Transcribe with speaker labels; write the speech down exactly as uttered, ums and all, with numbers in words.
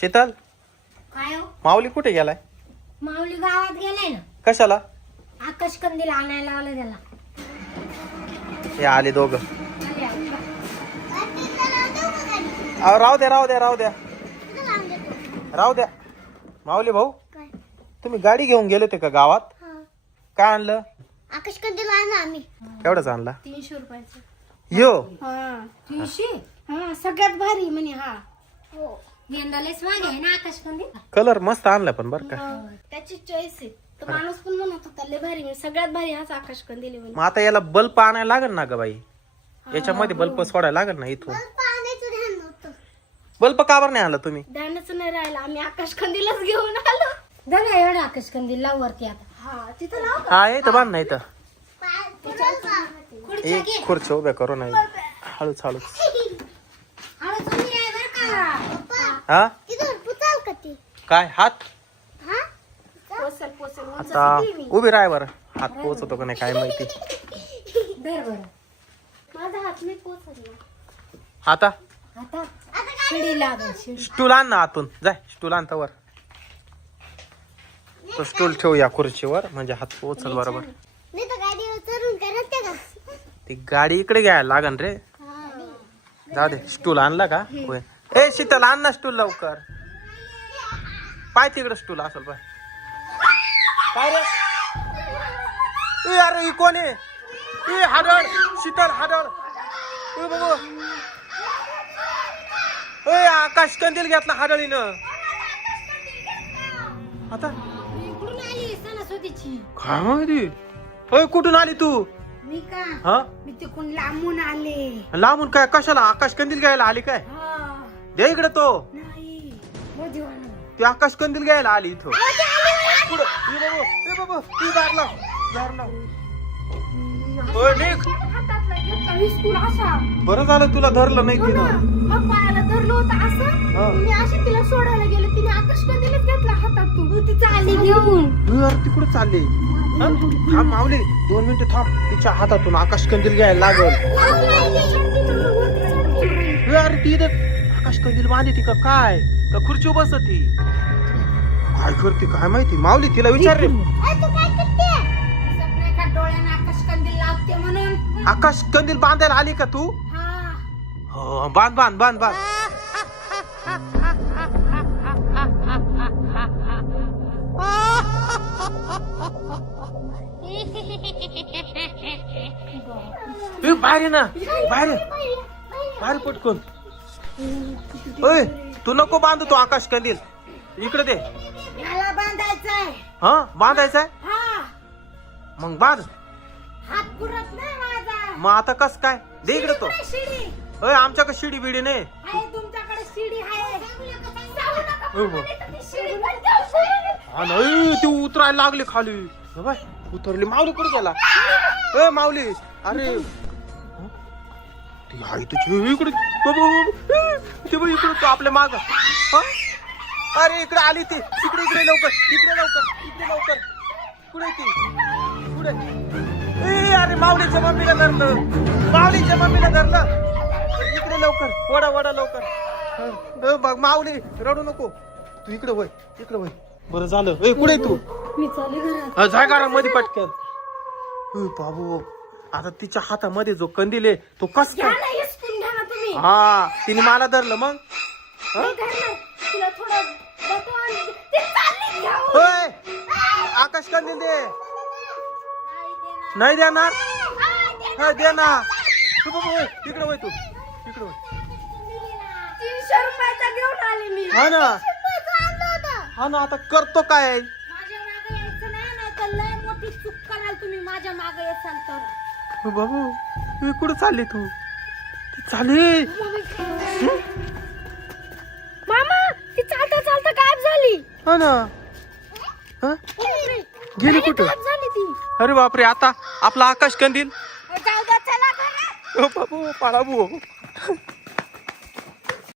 Speaker 1: शीतल
Speaker 2: काय हो?
Speaker 1: माऊली कुठे गेलाय?
Speaker 2: माऊली गावात गेलाय ना.
Speaker 1: कशाला?
Speaker 2: आकाश कंदील आणायला लावलं त्याला.
Speaker 1: हे आले दोघं.
Speaker 2: आले, आले.
Speaker 1: अहो, राहू द्या राहू द्या राहू द्या राहू द्या. माऊली भाऊ तुम्ही गाडी घेऊन गेले होते का गावात? काय आणलं?
Speaker 3: आकाश कंदील आणला आम्ही.
Speaker 1: एवढंच आणला?
Speaker 2: तीनशे रुपयाचं.
Speaker 1: यो
Speaker 2: हा तीनशे.
Speaker 3: हा सगळ्यात भारी म्हणे. हा
Speaker 2: हो यंदालेच मागे आहे ना आकाश कंदील.
Speaker 1: कलर मस्त आणला पण बर का.
Speaker 3: त्याची चॉईस आहे. तो माणूस पण म्हणत होता लय भारी म्हणे. सगळ्यात भारी हाच आकाश कंदील आहे म्हणे.
Speaker 1: मग आता याला बल्ब आणायला लागेल ना ग बाई. याच्यामध्ये बल्ब सोडायला लागेल ना इथून.
Speaker 3: पाण्याचं ध्यान नव्हतं.
Speaker 1: बल्ब का बरं नाही आला तुम्ही?
Speaker 3: ध्यानच नाही राहिलं. आम्ही आकाश कंदीलच घेऊन आलो.
Speaker 2: झालं एवढं आकाश कंदील लाव वरती आता.
Speaker 3: हा तिथं लाव.
Speaker 1: हा इथं बांध नाही तर
Speaker 2: खुर्च्या घे.
Speaker 1: एक खुर्ची उभ्या करू नाही. हळूच हळूच.
Speaker 2: हळू तुम्ही आहे बरं का.
Speaker 1: हा
Speaker 3: तिथं पुचाल का ती?
Speaker 1: काय हात?
Speaker 3: हा पोसल पोसल उंच
Speaker 1: आता
Speaker 3: किती मी.
Speaker 1: उभी राह बरं. हात पोहोचतो का नाही काय माहिती.
Speaker 2: धर बरं.
Speaker 3: माझा हात नाही पोचला.
Speaker 1: आता
Speaker 2: आता शिडी लागल शिडी.
Speaker 1: स्टूल आण ना आतून. जाय स्टूल आण वर. तो स्टूल ठेवू या खुर्चीवर म्हणजे हात पोहोचल बरोबर.
Speaker 3: नाही तर गाडीवर चढून करत का?
Speaker 1: ती गाडी इकडे घ्यायला लागन रे. जाऊ दे. स्टूल आणला का? होय. ए शीतल आण ना स्टूल लवकर. पाय तिकडे स्टूल असेल पाय. काय रे? ए अरे ही कोण आहे? ए हाडळ शीतल हाडळ. ए बाबा. ए आकाश कंदील घेतला हाडळीनं. आता
Speaker 2: कुठून आली सणासुदीची?
Speaker 1: काय माहिती. ओय कुठून आली तू?
Speaker 2: मी का
Speaker 1: हा
Speaker 2: मी तिकडून लांबून आले.
Speaker 1: लांबून काय कशाला? आकाश कंदील घ्यायला आली काय?
Speaker 2: हा
Speaker 1: दे इकडे तो.
Speaker 2: नाही मोदीवानं.
Speaker 1: ती आकाश कंदील घ्यायला आली इथं. पुढं. ए बाबा, ए बाबा, तू दार लाव, दार लाव. ओय, निघ.
Speaker 3: हातातला घेतला विस्कून असा.
Speaker 1: बरं झालं तुला धरलं नाही तिनं.
Speaker 3: मग पायाला धरलं होतं असं.
Speaker 1: हा.
Speaker 3: मी अशी तिला सोडायला गेले. तिने आकाश कंदीलच घेतला हातातून. तू ती चालली घेऊन.
Speaker 1: ए, अरे तिकडे चालले. हा? थांब माऊली दोन मिनिटं थांब. तिच्या हातातून आकाश कंदील घ्यायला लागल. ए, अरे ती इथं आकाश कंदील बांधली का काय? का खुर्ची बसती? काय करते काय माहिती. माऊली तिला विचार रे.
Speaker 2: सपने का डोळ्याने आकाश कंदील लावते म्हणून.
Speaker 1: आकाश कंदील बांधायला आली का तू?
Speaker 2: हा
Speaker 1: हो बांध बांध बांध बांध. ए, बाहेर ये ना बाहेर ये. बाहेर पटकन. ओय तू नको बांधू तो आकाश कंदील. इकडे दे.
Speaker 2: याला बांधायचंय.
Speaker 1: हा बांधायचंय.
Speaker 2: हा
Speaker 1: मग बांध.
Speaker 2: हात पुरत नाही माझा.
Speaker 1: मग आता कस काय? दे इकडे तो.
Speaker 2: शिडी
Speaker 1: ओय आमच्याकडे शिडी बिडी नाही.
Speaker 2: आहे तुमच्याकडे शिडी आहे.
Speaker 1: ओय, बा. हा नाही ती उतरायला लागली खाली. हे बाय उतरली. माऊली कुठे गेला? ए माऊली अरे हं? ती आई तुझी इकडे बाबा, बाबा. ते बघ इकडे तू आपल्या माग. अरे इकडे आली ती. इकडे इकडे लवकर इकडे लवकर इकडे लवकर. कुठे ती? कुठे? ए अरे माऊलीच्या मम्मीला धरलं. माऊलीच्या मम्मीला धरलं. इकडे लवकर वडा वडा लवकर. हं, बघ माऊली रडू नको. तू इकडे होय इकडे होय. बरं झालं. ए कुठे तू?
Speaker 2: मी चालली घरात.
Speaker 1: अ, जाय घरामध्ये पटकन. ए बाबू आता तिच्या हातामध्ये जो कंदील आहे तो कस काय?
Speaker 2: घ्या ना, हिसकून घ्या ना तुम्ही.
Speaker 1: हा तिने मला धरलं मग. हं?
Speaker 3: मी धरलं. तिला थोडं बटू आणि ती चालली घेऊन.
Speaker 1: होय आकाश कंदील दे. नाही देणार. हा दे ना. तू बाबू होय इकडे होय तू इकडे होय.
Speaker 3: तीनशे रुपयाचा घेऊन आले मी.
Speaker 1: हा ना
Speaker 3: आणलं होतं.
Speaker 1: हा ना आता करतो काय?
Speaker 3: माझ्या मागे यायचं नाही ना तर लय मोठी चूक कराल तुम्ही. माझ्या मागे येसाल तर.
Speaker 1: ओ बाबू मी कुठं चालली तू? ती चालली.
Speaker 3: मामा ती चालता चालता गायब झाली.
Speaker 1: हा ना. हं? गेली कुठं?
Speaker 3: गायब झाली ती.
Speaker 1: अरे बापरे आता आपला आकाश कंदील.
Speaker 3: जाऊ द्या चला घरात.
Speaker 1: ओ बाबू पाळा भाऊ.